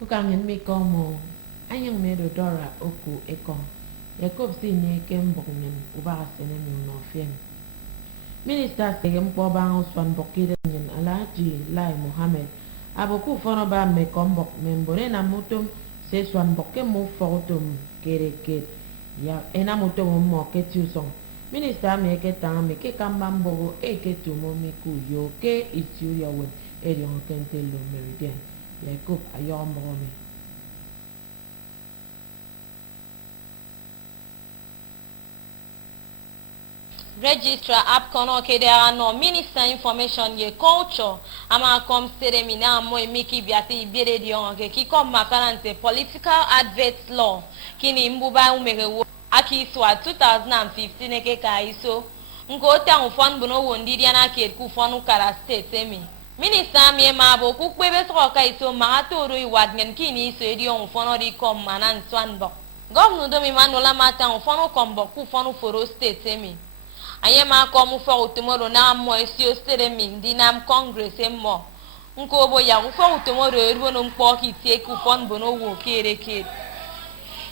Ukangin mi komo anyang medo dora oku ekong. Yakob sini kembongin ubara sene mi unofien. Minister segem po bang uswan bokire nyin Alhaji Lai Mohammed. Aboku fono ba me kombok membore na mutum se swan bokke mu fotum kereket. Ya ena mutum mo ketusong. Minister me ke tanga me ke kambambo e ke tumo me ku yo ke ituya wen e yon kente lo meridien. Yakob ayom brome. Registrar Apkono Kedera no Minister Information ye Culture ama kom seremina mo emiki biati ibere dion ke ki kom makarante Political Advert Law kini mbuba umerewo aki iswa 2015 eke ka iso ngo ta ufon bono wondi diana ke ku fonu kara state emi Minister mi ma bo ku kwebe so ka iso ma atoro iwad ngen kini iso edion fono di kom manan swanbo Governor Domi Manola mata ufono kombo ku fonu foro state emi Ayema komu for tomorrow na mo esio stere min dinam congress emmo nko bo ya ufo tomorrow erwo no mpo kitie ku fon bono wo kere kere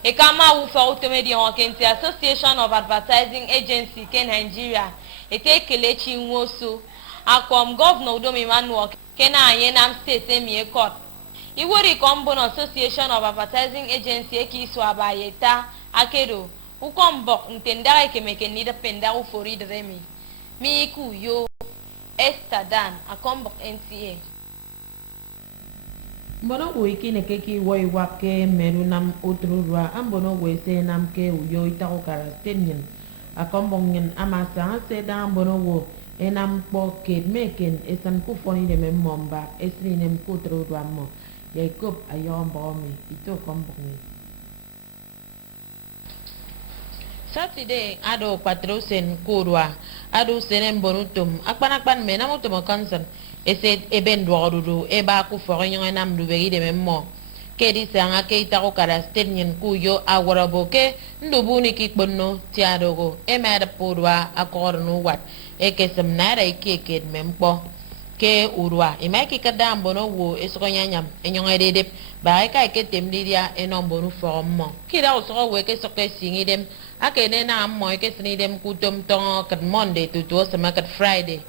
e kama ufo tomedi on kenti Association of Advertising Agency ke Nigeria ete kelechi nwoso akom governor Udomi Manuel kena ayenam state emi court iwori kombo Association of Advertising Agency ekiso abayeta akedo Ukombok ntendara kemeke nida penda ufori dremi. Miku yo estadan akombok NTA. Mbono wiki nekeki woi wake meru nam utrurwa ambono wese nam ke uyo itako karastenyen. Akombongen amasa seda ambono wo enam po ket meken esan kufoni de memomba esri nem kutrurwa mo. Jacob ayom bomi ito kombongen. Saturday ado patrosen kurwa ado senen bonutum akpan menamutum kansan ese eben dwarudu eba ku forinyo nam dubegi de memmo kedi sanga ke itako kara stenyen kuyo awaraboke ndubuni kikbonno tiadogo emada podwa akornu wat ekesem nara ikeket mempo ke urwa imaki kadam bono wo esokonyanyam enyongededep ba ka ketem didia enombonu formo kida osoko weke soke singidem akene na mo ke snidem kutom tongo kat Monday to sama kat Friday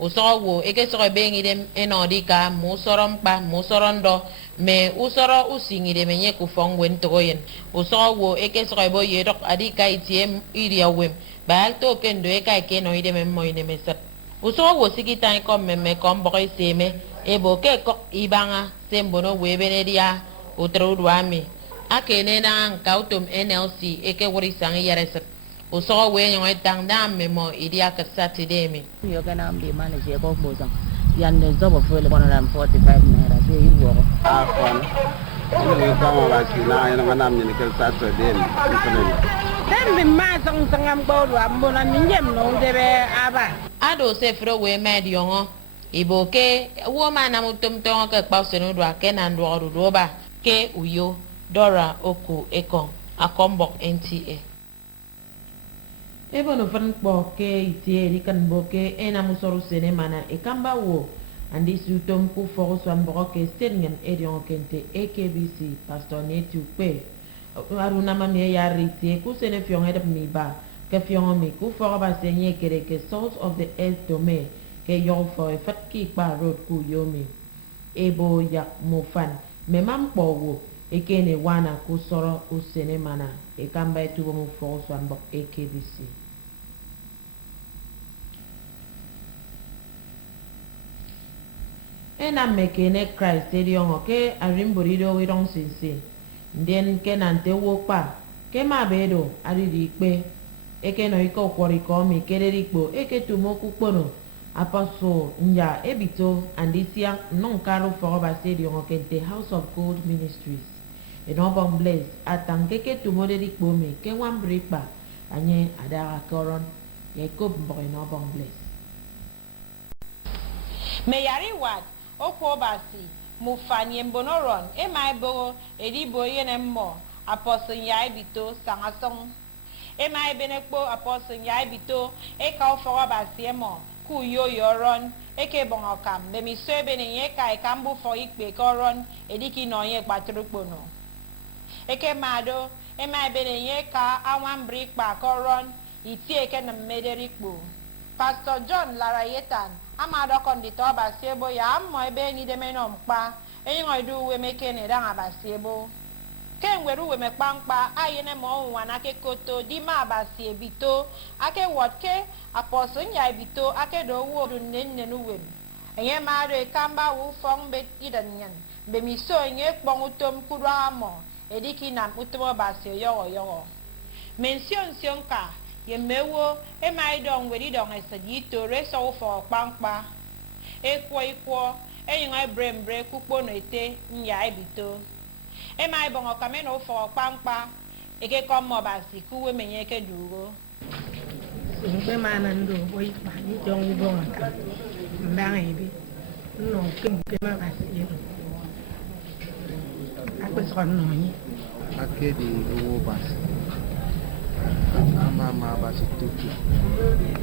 usoro wo eke soro bengidem enodika musorom pa musorondo me usoro usingidem nye ku fongwen toyen usoro wo eke soro bo yedok adika itiem iriawem ba to kendo eka ke no idem mo idem sat usoro wo sikita ko meme kom boy seme ebo ke ko ibanga sembono webenedia utrudwami akene na nkautum NLC eke wori sangi yareset uso we nyoy tang dam memo idia ka Saturday mi yo kana ambi manage ko bozang yande zobo fele 145 naira be yugo afon ni ko ma ba sina ina manam ni ke Saturday mi den bi ma sang sangam bodo ambona minjem no debe aba ado se fro we med yongo iboke wo mana mutum tongo ka pausenu do akena ndo do ba ke uyo Dora Oku Ekong akombok NTA. Ebo no fan po ke itie rikan boke ena musoro sene mana ekamba wo andi sutom ku foro swan boke stengen edion kente AKBC Pastor Netu pe aruna mami ya ritie ku sene fiong edap mi ba ke fiong mi ku foro ba senye kere ke source of the earth domain ke yo for fat ki pa road ku yomi ebo yak mofan memam po wo ekene wana kusoro usene mana ekamba etubo mu force one bok AKBC ena mekene Christ edion oke arimborido wirong sinsin den kenante wopa kema bedo ariri ikpe ekeno iko kworiko mi kererikpo eketumo kukpono apostle nya ebito andisia nonkaru foroba edion oke the House of Gold Ministries enobong bless atangeke tumoderi kpome ke wambripa anye adara koron Jacob mboy enobong bless Meyari wat okwo basi mufanye mbonoron emaibo edibo yenemmo apostle ya ibito sangasong emai benekpo apostle ya ibito e ka oforo basi emo ku yo yoron eke bongo kam be mi sebe ne ye kai kambu fo ikpe koron ediki no ye patrukpono eke mado e mai be ne ye ka awan brick pa koron iti eke na mederikpo Pastor John Larayetan amado kondito basebo ya mo ebe ni de menom pa enyo idu we meke ne da basebo ken weru we mekpampa ayene mo wana ke koto di ma abasi ebito ake wotke apostle nya ebito ake do wo du nenne nu wem enye ma re kamba wu fong be idanyan be mi so enye kpong utom kuru amo ediki nam utomo basi yo mention sionka ye mewo e mai don we di don esadi to re so fo kpampa ekwo enyo ebrembre kukpo no ete nya ebito e mai bongo kameno fo pampa eke komo basi kuwe menye ke duro be manando boy ba ni jong bongo ka mbangi bi no ke ma basi ako son no ni ake di wo basi ama basi tutu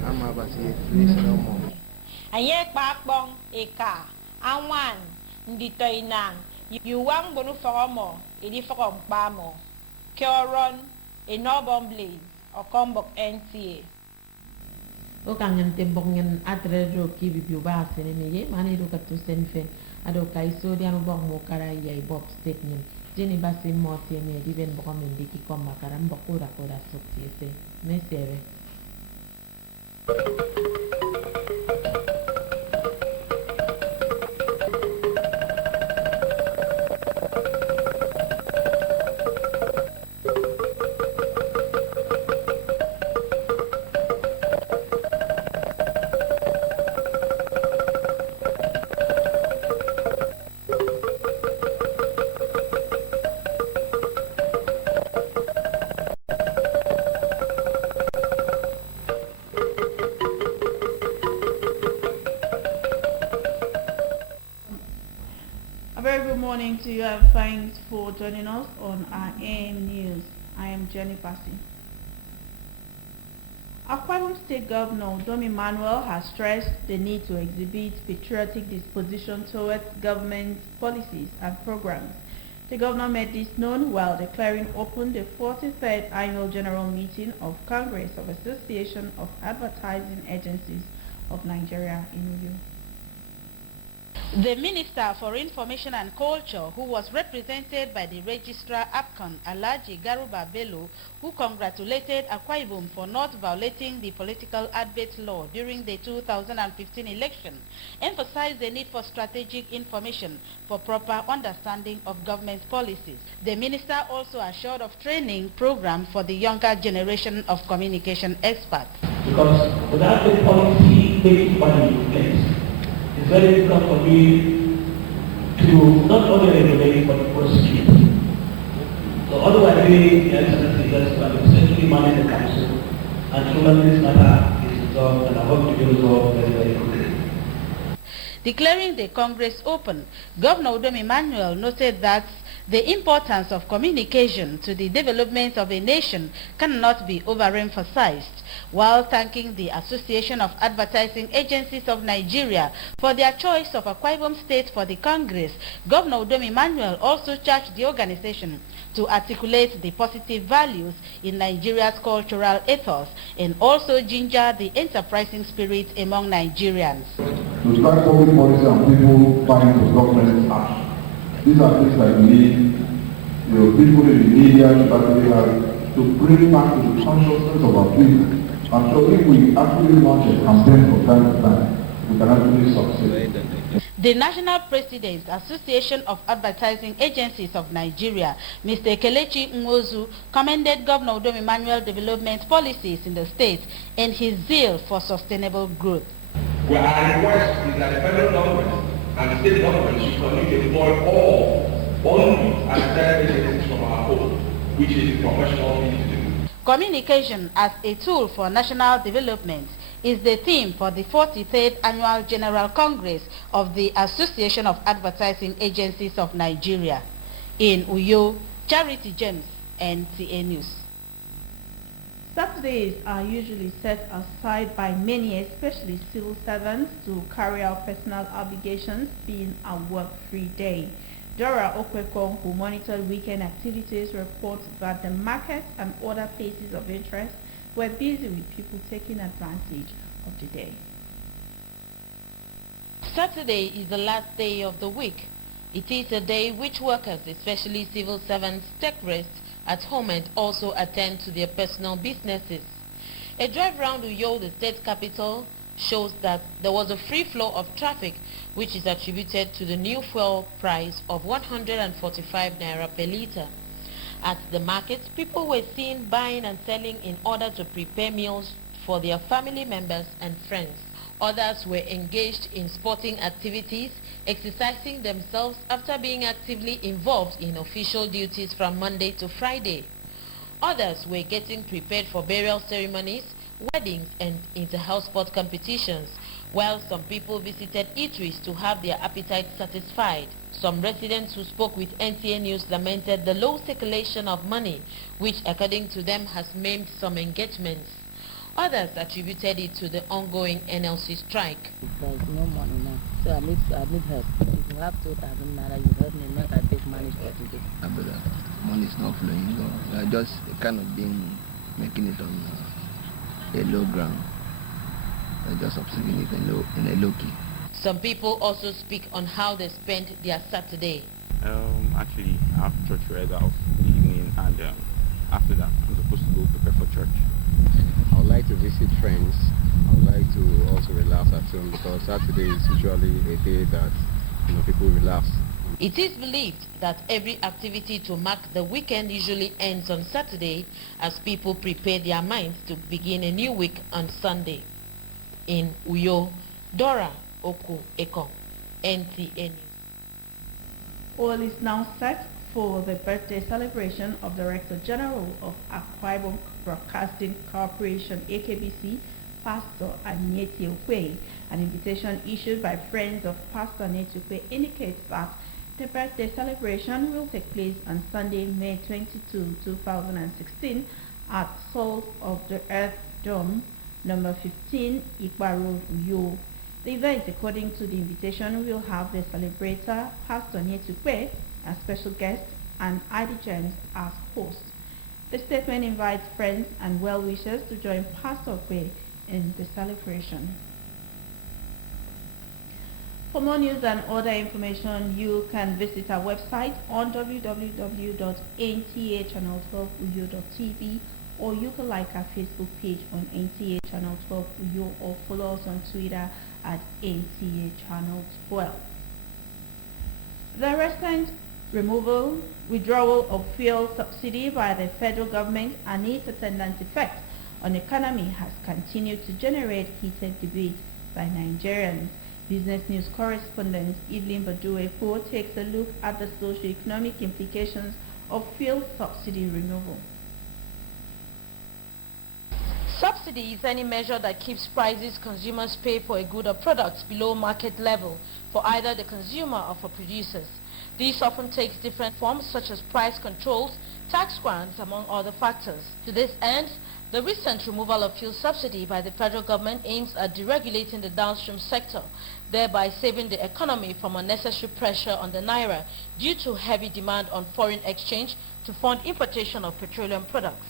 ama basi efisero mo aye papong eka awan ndito inang yuwang bonu fomo idi fokom pamo kioron enobom blade okombok NTA o kangen tembok ngen adredo ki bibiu ba sene meye mani do katu senfen ado kai so dia no bok mo kara yai bob state nyen jeni basi mo tie me di ben bok men di ki kom makara mbok ora sokti ese me sere. Very good morning to you and thanks for joining us on our AM News. I am Jenny Passy. Akwa Ibom State Governor Dom Emmanuel has stressed the need to exhibit patriotic disposition towards government policies and programs. The governor made this known while declaring open the 43rd Annual General Meeting of Congress of Association of Advertising Agencies of Nigeria in Uyo. The Minister for Information and Culture, who was represented by the Registrar APCON, Alhaji Garuba Bello, who congratulated Akwa Ibom for not violating the political advert law during the 2015 election, emphasized the need for strategic information for proper understanding of government policies. The minister also assured of training program for the younger generation of communication experts. Because without the policy based money in place, it's very difficult for me to not only regulate but prosecute. So otherwise, the Excellency just essentially manage the council, and so this matter is resolved, and I hope to be resolved very, very quickly. Declaring the Congress open, Governor Dom Emmanuel noted that the importance of communication to the development of a nation cannot be overemphasized, while thanking the Association of Advertising Agencies of Nigeria for their choice of Akwa Ibom State for the Congress. Governor Dom Emmanuel also charged the organization to articulate the positive values in Nigeria's cultural ethos and also ginger the enterprising spirit among Nigerians. To strike public policy and people buying to government action. These are things that we need, people in the media to actually have to bring back to the consciousness of our people. And so if we actually launch a campaign from time to time, we can actually succeed. The National President, Association of Advertising Agencies of Nigeria, Mr. Kelechi Nwozu, commended Governor Dom Emmanuel development policies in the state and his zeal for sustainable growth. Well, our request is that the federal government and the state government should continue to deploy all voluntary and standard agencies from our home, which is a professional thing to do. Communication as a tool for national development is the theme for the 43rd Annual General Congress of the Association of Advertising Agencies of Nigeria. In Uyo, Charity James, NTA News. Saturdays are usually set aside by many, especially civil servants, to carry out personal obligations, being a work-free day. Dora Okwekong, who monitored weekend activities, reports that the markets and other places of interest were busy with people taking advantage of the day. Saturday is the last day of the week. It is a day which workers, especially civil servants, take rest at home and also attend to their personal businesses. A drive round Uyo, the state capital, shows that there was a free flow of traffic, which is attributed to the new fuel price of 145 naira per litre. At the markets, people were seen buying and selling in order to prepare meals for their family members and friends. Others were engaged in sporting activities, exercising themselves after being actively involved in official duties from Monday to Friday. Others were getting prepared for burial ceremonies, weddings and inter-house sport competitions, while some people visited eateries to have their appetite satisfied. Some residents who spoke with NTA News lamented the low circulation of money, which according to them has maimed some engagements. Others attributed it to the ongoing NLC strike. There's no money now, so I need help. If you have 2,000 naira, you help me make I take money for today. But money is not flowing. So I just kind of been making it on a low ground. I just observing it in a low key. Some people also speak on how they spent their Saturday. Actually, I have church right out in the evening, and after that, I'm supposed to go prepare for church. I would like to visit friends. I would like to also relax at home because Saturday is usually a day that people relax. It is believed that every activity to mark the weekend usually ends on Saturday as people prepare their minds to begin a new week on Sunday. In Uyo, Dora Okwekong, NTA News. All is now set for the birthday celebration of Director General of Akwa Ibom Broadcasting Corporation, AKBC, Pastor Anyeti Okwe. An invitation issued by friends of Pastor Anyeti Okwe indicates that the birthday celebration will take place on Sunday, May 22, 2016 at Salt of the Earth Dome, number 15, Ikpa Road, Uyo. The event, according to the invitation, will have the celebrator, Pastor Anyeti Okwe, as special guest, and ID James as host. The statement invites friends and well-wishers to join Pastor Okwe in the celebration. For more news and other information, you can visit our website on www.ntachannel12uyo.tv, or you can like our Facebook page on NTA Channel 12 Uyo, or follow us on Twitter at NTA Channel 12. The recent withdrawal of fuel subsidy by the federal government and its attendant effect on the economy has continued to generate heated debate by Nigerians. Business News correspondent Evelyn Baduefo takes a look at the socio-economic implications of fuel subsidy removal. Subsidy is any measure that keeps prices consumers pay for a good or product below market level for either the consumer or for producers. This often takes different forms such as price controls, tax grants, among other factors. To this end, the recent removal of fuel subsidy by the federal government aims at deregulating the downstream sector, thereby saving the economy from unnecessary pressure on the naira due to heavy demand on foreign exchange to fund importation of petroleum products.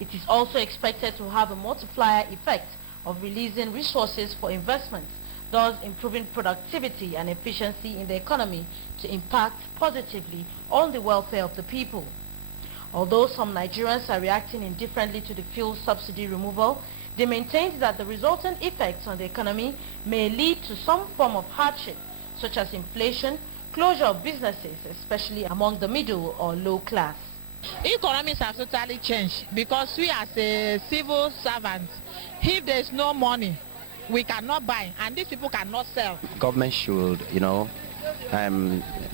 It is also expected to have a multiplier effect of releasing resources for investments, thus improving productivity and efficiency in the economy to impact positively on the welfare of the people. Although some Nigerians are reacting indifferently to the fuel subsidy removal, they maintain that the resultant effects on the economy may lead to some form of hardship, such as inflation, closure of businesses, especially among the middle or low class. Economies have totally changed because we as a civil servants, if there's no money, we cannot buy, and these people cannot sell. Government should,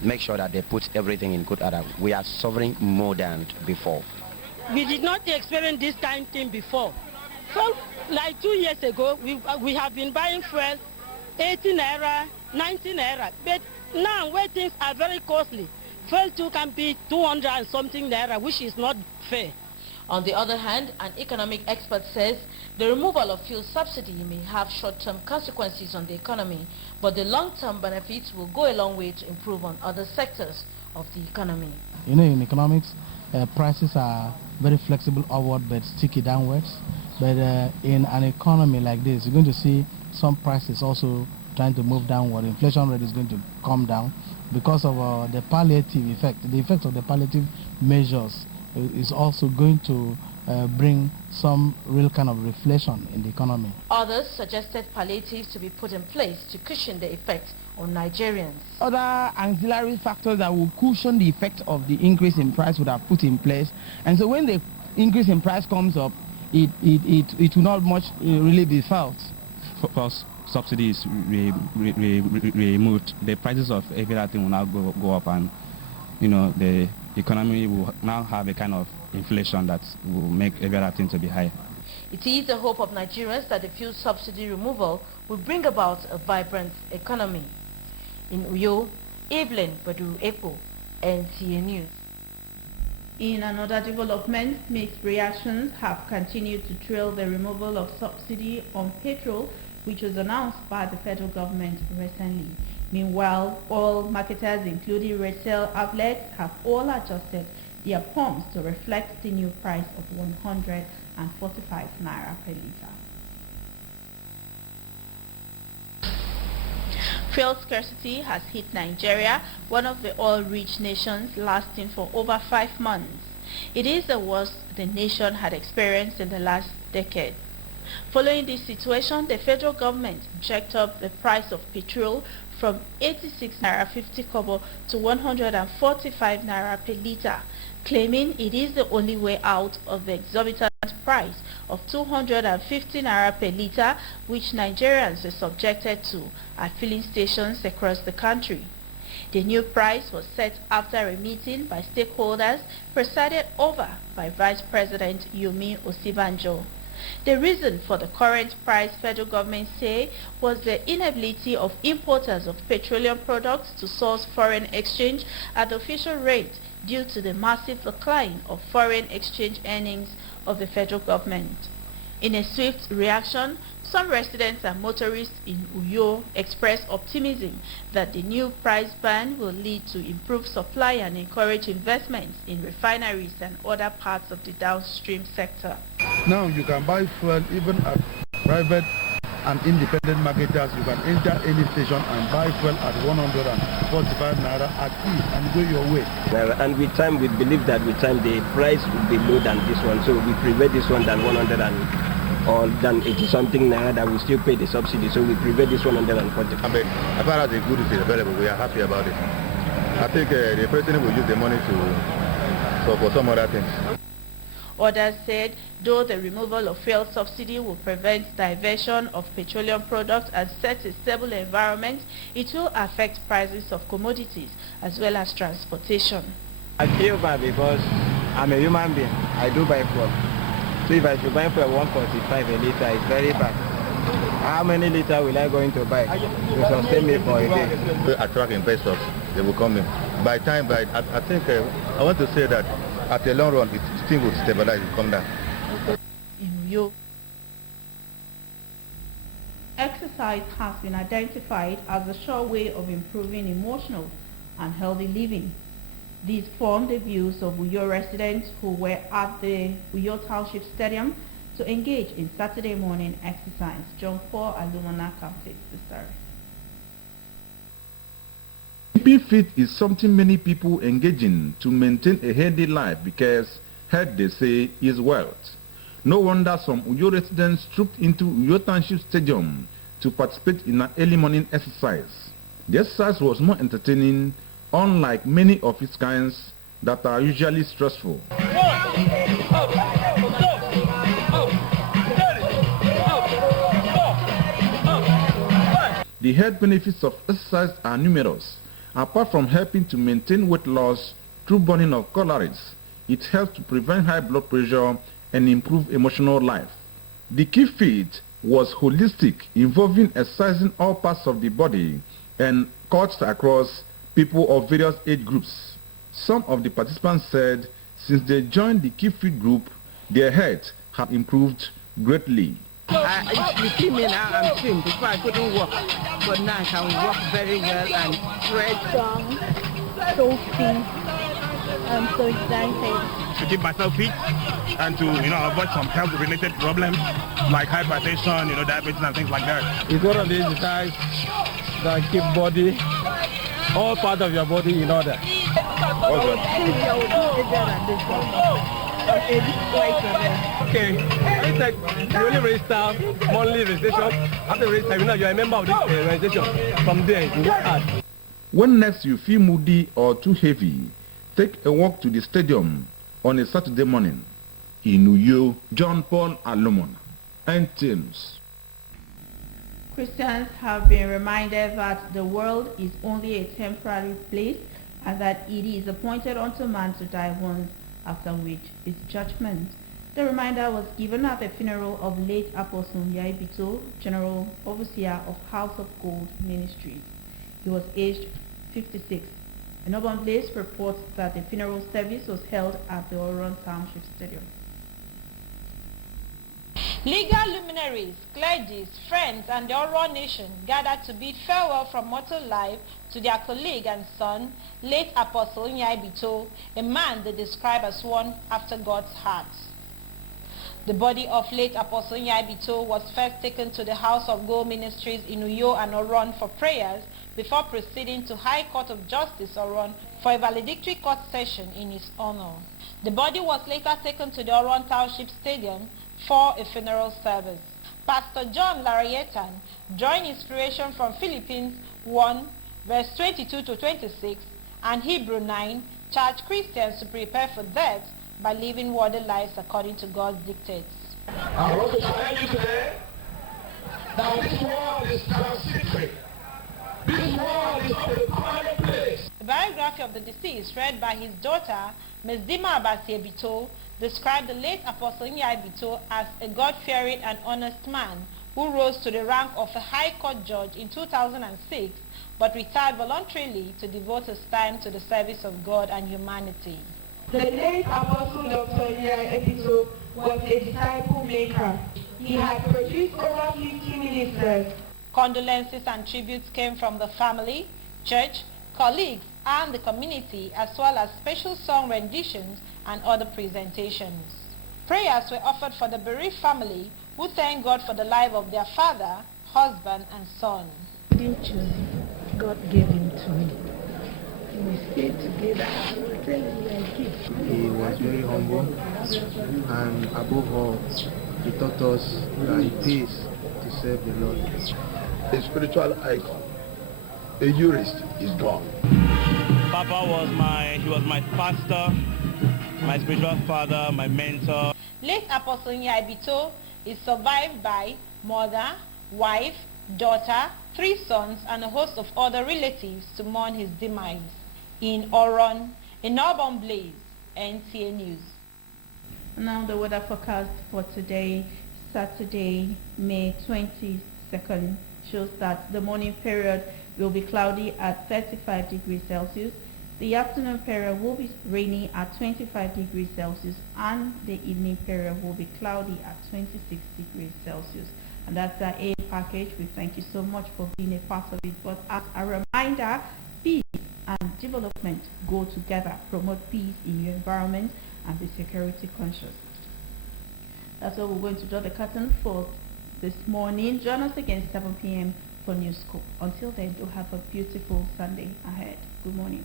make sure that they put everything in good order. We are suffering more than before. We did not experience this kind of thing before. So, like 2 years ago, we have been buying fuel 18 naira, 19 naira. But now, where things are very costly, fuel too can be 200 and something naira, which is not fair. On the other hand, an economic expert says the removal of fuel subsidy may have short-term consequences on the economy, but the long-term benefits will go a long way to improve on other sectors of the economy. You know, in economics, prices are very flexible upward but sticky downwards. But in an economy like this, you're going to see some prices also trying to move downward. Inflation rate is going to come down because of the palliative effect. The effect of the palliative measures is also going to bring some real kind of reflation in the economy. Others suggested palliatives to be put in place to cushion the effect on Nigerians. Other ancillary factors that will cushion the effect of the increase in price would have put in place. And so when the increase in price comes up, it will not much really be felt. Because subsidies removed, the prices of everything will now go up, and the economy will now have a kind of inflation that will make everything to be high. It is the hope of Nigerians that the fuel subsidy removal will bring about a vibrant economy. In Uyo, Evelyn Badu Epo, NTA News. In another development, mixed reactions have continued to trail the removal of subsidy on petrol, which was announced by the federal government recently. Meanwhile, all marketers, including retail outlets, have all adjusted their pumps to reflect the new price of 145 naira per litre. Fuel scarcity has hit Nigeria, one of the oil-rich nations, lasting for over 5 months. It is the worst the nation had experienced in the last decade. Following this situation, the federal government jacked up the price of petrol from 86 naira 50 kobo to 145 naira per litre, claiming it is the only way out of the exorbitant price of 250 naira per litre which Nigerians were subjected to at filling stations across the country. The new price was set after a meeting by stakeholders presided over by Vice President Yomi Osibanjo. The reason for the current price, federal government say, was the inability of importers of petroleum products to source foreign exchange at the official rate due to the massive decline of foreign exchange earnings of the federal government. In a swift reaction, some residents and motorists in Uyo expressed optimism that the new price ban will lead to improved supply and encourage investments in refineries and other parts of the downstream sector. Now you can buy fuel even at private and independent marketers. You can enter any station and buy fuel at 145 naira at ease and go your way. And with time, we believe that with time the price will be lower than this one. So we prefer this one than 100 or than 80 something naira that we still pay the subsidy. So we prefer this 140. As far as the good is available, we are happy about it. I think the president will use the money for some other things. Others said, though the removal of fuel subsidy will prevent diversion of petroleum products and set a stable environment, it will affect prices of commodities as well as transportation. I feel bad because I'm a human being. I do buy fuel. So if I should buy fuel 145 a litre, it's very bad. How many litres will I going to buy to sustain me for a day? To attract investors, they will come in. I think I want to say that at the long run, it still will stabilize and come down. In Uyo, exercise has been identified as a sure way of improving emotional and healthy living. These form the views of Uyo residents who were at the Uyo Township Stadium to engage in Saturday morning exercise. John Paul Alumana completes the story. Keeping fit is something many people engage in to maintain a healthy life because health, they say, is wealth. No wonder some Uyo residents trooped into Uyo Township Stadium to participate in an early morning exercise. The exercise was more entertaining, unlike many of its kinds that are usually stressful. The health benefits of exercise are numerous. Apart from helping to maintain weight loss through burning of calories, it helps to prevent high blood pressure and improve emotional life. The key feat was holistic, involving exercising all parts of the body and cuts across people of various age groups. Some of the participants said since they joined the Keep Fit group, Their health have improved greatly. You see me now, I'm thin. Before I couldn't walk, but now I can walk very well and stretch. So fit. I'm so excited. To keep myself fit and to, avoid some health-related problems like hypertension, diabetes and things like that. It's one of these exercises that keep body, all part of your body in order. Okay, it's like you only register monthly registration. After registration, you're a member of this organization. From there, you work hard. When next you feel moody or too heavy, take a walk to the stadium on a Saturday morning. In Uyo, John Paul Alomon, and James. Christians have been reminded that the world is only a temporary place and that it is appointed unto man to die once, after which is judgment. The reminder was given at the funeral of late Apostle Yaibito, General Overseer of House of Gold Ministries. He was aged 56. An urban place reports that the funeral service was held at the Oron Township Stadium. Legal luminaries, clergies, friends, and the Oron nation gathered to bid farewell from mortal life to their colleague and son, late Apostle Nyaibito, a man they describe as one after God's heart. The body of late Apostle Nyaibito was first taken to the House of Gold Ministries in Uyo and Oron for prayers before proceeding to High Court of Justice Oron for a valedictory court session in his honor. The body was later taken to the Oron Township Stadium for a funeral service. Pastor John Larayetan, drawing inspiration from Philippians 1, verse 22 to 26, and Hebrew 9, charged Christians to prepare for death by living worldly lives according to God's dictates. I want to tell you today that this world is transitory. This world is not a permanent place. The biography of the deceased, read by his daughter, Ms. Dima Abasiebito, described the late Apostle Nyaibito as a God-fearing and honest man who rose to the rank of a High Court judge in 2006, but retired voluntarily to devote his time to the service of God and humanity. The late Apostle Dr. Nyaibito was a disciple maker. He had produced over 50 ministers. Condolences and tributes came from the family, church, colleagues, and the community, as well as special song renditions and other presentations. Prayers were offered for the bereaved family, who thanked God for the life of their father, husband, and son. I didn't choose him. God gave him to me. We stayed together. I will tell you like it. He was very humble, and above all, he taught us that it pays to serve the Lord. A spiritual icon, a jurist, is gone. Papa was my pastor, my spiritual father, my mentor. Late Apostle Nyaibito is survived by mother, wife, daughter, 3 sons, and a host of other relatives to mourn his demise. In Oron, in Urban Blaze, NTA News. Now the weather forecast for today, Saturday, May 22nd, shows that the morning period will be cloudy at 35 degrees Celsius. The afternoon period will be rainy at 25 degrees Celsius, and the evening period will be cloudy at 26 degrees Celsius. And that's our A package. We thank you so much for being a part of it. But as a reminder, peace and development go together. Promote peace in your environment and be security conscious. That's all we're going to draw the curtain for this morning. Join us again 7 p.m. for News Scoop. Until then, do have a beautiful Sunday ahead. Good morning.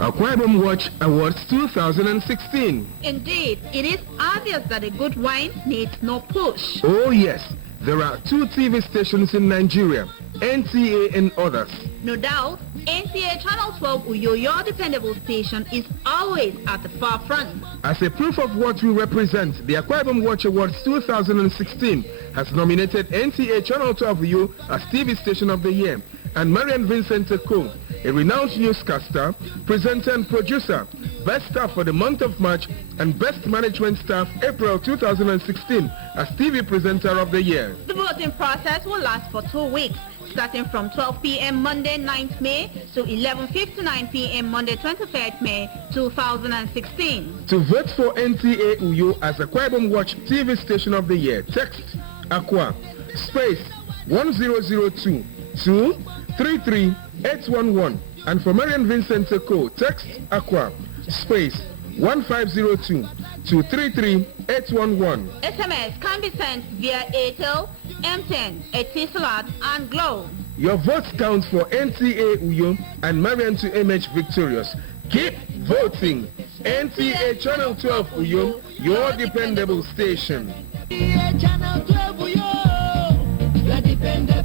Aquarium Watch Awards 2016. Indeed, it is obvious that a good wine needs no push. Oh yes, there are 2 TV stations in Nigeria, NTA and others. No doubt, NTA Channel 12 Uyo, your dependable station, is always at the forefront. As a proof of what we represent, the Akwa Ibom Watch Awards 2016 has nominated NTA Channel 12 Uyo as TV Station of the Year, and Marian Vincent Eko, a renowned newscaster, presenter and producer, Best Staff for the month of March, and Best Management Staff April 2016 as TV Presenter of the Year. The voting process will last for 2 weeks, starting from 12 p.m. Monday 9th May to 11:59 p.m. Monday 23rd May 2016. To vote for NTA Uyo as Akwa Ibom Watch TV Station of the Year, text Akwa space 1002 to 33811, and for Marian Vincent Eko, text Akwa space 1502 to 33811. SMS can be sent via Airtel, M10, Etisalat, and Glow. Your votes count for NTA Uyo and Marian to emerge victorious. Keep voting. NTA Channel 12 Uyo, your dependable station. Channel 12 Uyo, your dependable